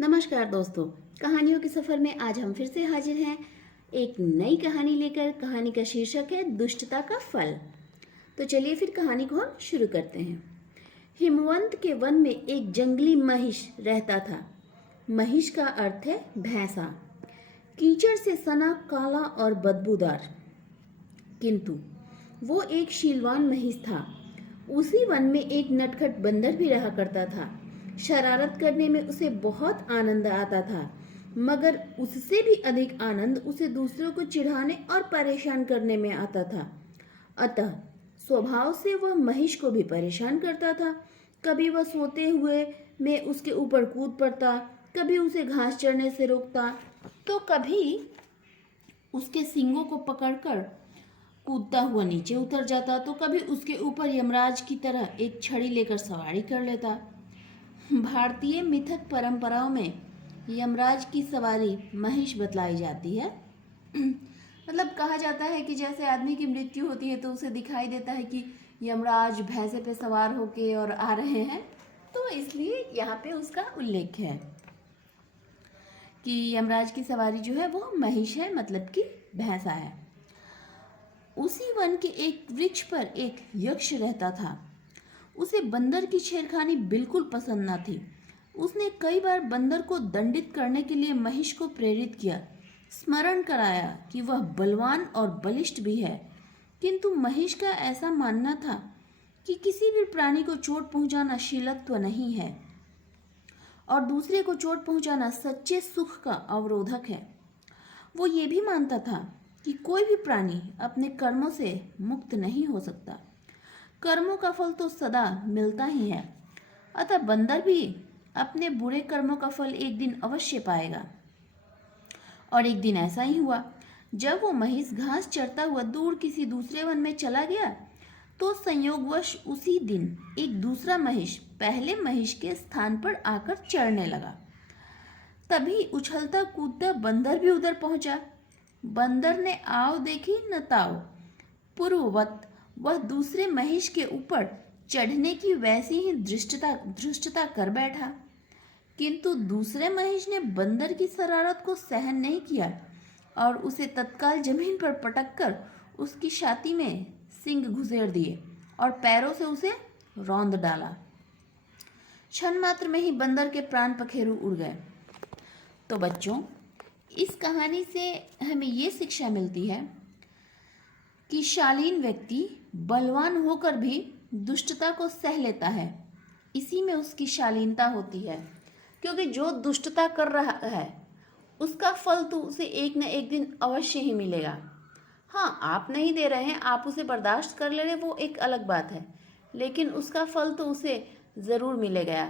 नमस्कार दोस्तों, कहानियों के सफ़र में आज हम फिर से हाजिर हैं एक नई कहानी लेकर। कहानी का शीर्षक है दुष्टता का फल। तो चलिए फिर कहानी को हम शुरू करते हैं। हिमवंत के वन में एक जंगली महिष रहता था। महिष का अर्थ है भैंसा। कीचड़ से सना, काला और बदबूदार, किंतु वो एक शीलवान महिष था। उसी वन में एक नटखट बंदर भी रहा करता था। शरारत करने में उसे बहुत आनंद आता था, मगर उससे भी अधिक आनंद उसे दूसरों को चिढ़ाने और परेशान करने में आता था। अतः स्वभाव से वह महिष को भी परेशान करता था। कभी वह सोते हुए में उसके ऊपर कूद पड़ता, कभी उसे घास चरने से रोकता, तो कभी उसके सींगों को पकड़कर कूदता हुआ नीचे उतर जाता, तो कभी उसके ऊपर यमराज की तरह एक छड़ी लेकर सवारी कर लेता। भारतीय मिथक परंपराओं में यमराज की सवारी महिष बतलाई जाती है। मतलब कहा जाता है कि जैसे आदमी की मृत्यु होती है तो उसे दिखाई देता है कि यमराज भैंसे पे सवार होके और आ रहे हैं, तो इसलिए यहाँ पे उसका उल्लेख है कि यमराज की सवारी जो है वो महिष है, मतलब कि भैंसा है। उसी वन के एक वृक्ष पर एक यक्ष रहता था। उसे बंदर की छेड़खानी बिल्कुल पसंद न थी। उसने कई बार बंदर को दंडित करने के लिए महिष को प्रेरित किया, स्मरण कराया कि वह बलवान और बलिष्ठ भी है, किंतु महिष का ऐसा मानना था कि किसी भी प्राणी को चोट पहुंचाना शीलत्व नहीं है और दूसरे को चोट पहुंचाना सच्चे सुख का अवरोधक है। वो ये भी मानता था कि कोई भी प्राणी अपने कर्मों से मुक्त नहीं हो सकता। कर्मों का फल तो सदा मिलता ही है, अतः बंदर भी अपने बुरे कर्मों का फल एक दिन अवश्य पाएगा। और एक दिन ऐसा ही हुआ। जब वो महिष घास चरता हुआ दूर किसी दूसरे वन में चला गया, तो संयोगवश उसी दिन एक दूसरा महिष पहले महिष के स्थान पर आकर चरने लगा। तभी उछलता कूदता बंदर भी उधर पहुंचा। बंदर ने आव देखी न ताव, पूर्ववत वह दूसरे महिष के ऊपर चढ़ने की वैसी ही धृष्टता कर बैठा, किंतु दूसरे महिष ने बंदर की शरारत को सहन नहीं किया और उसे तत्काल जमीन पर पटककर उसकी छाती में सींग घुसेड़ दिए और पैरों से उसे रौंद डाला। क्षण मात्र में ही बंदर के प्राण पखेरु उड़ गए। तो बच्चों, इस कहानी से हमें ये शिक्षा मिलती है कि शालीन व्यक्ति बलवान होकर भी दुष्टता को सह लेता है। इसी में उसकी शालीनता होती है, क्योंकि जो दुष्टता कर रहा है उसका फल तो उसे एक न एक दिन अवश्य ही मिलेगा। हाँ, आप नहीं दे रहे हैं, आप उसे बर्दाश्त कर ले रहे, वो एक अलग बात है, लेकिन उसका फल तो उसे ज़रूर मिलेगा।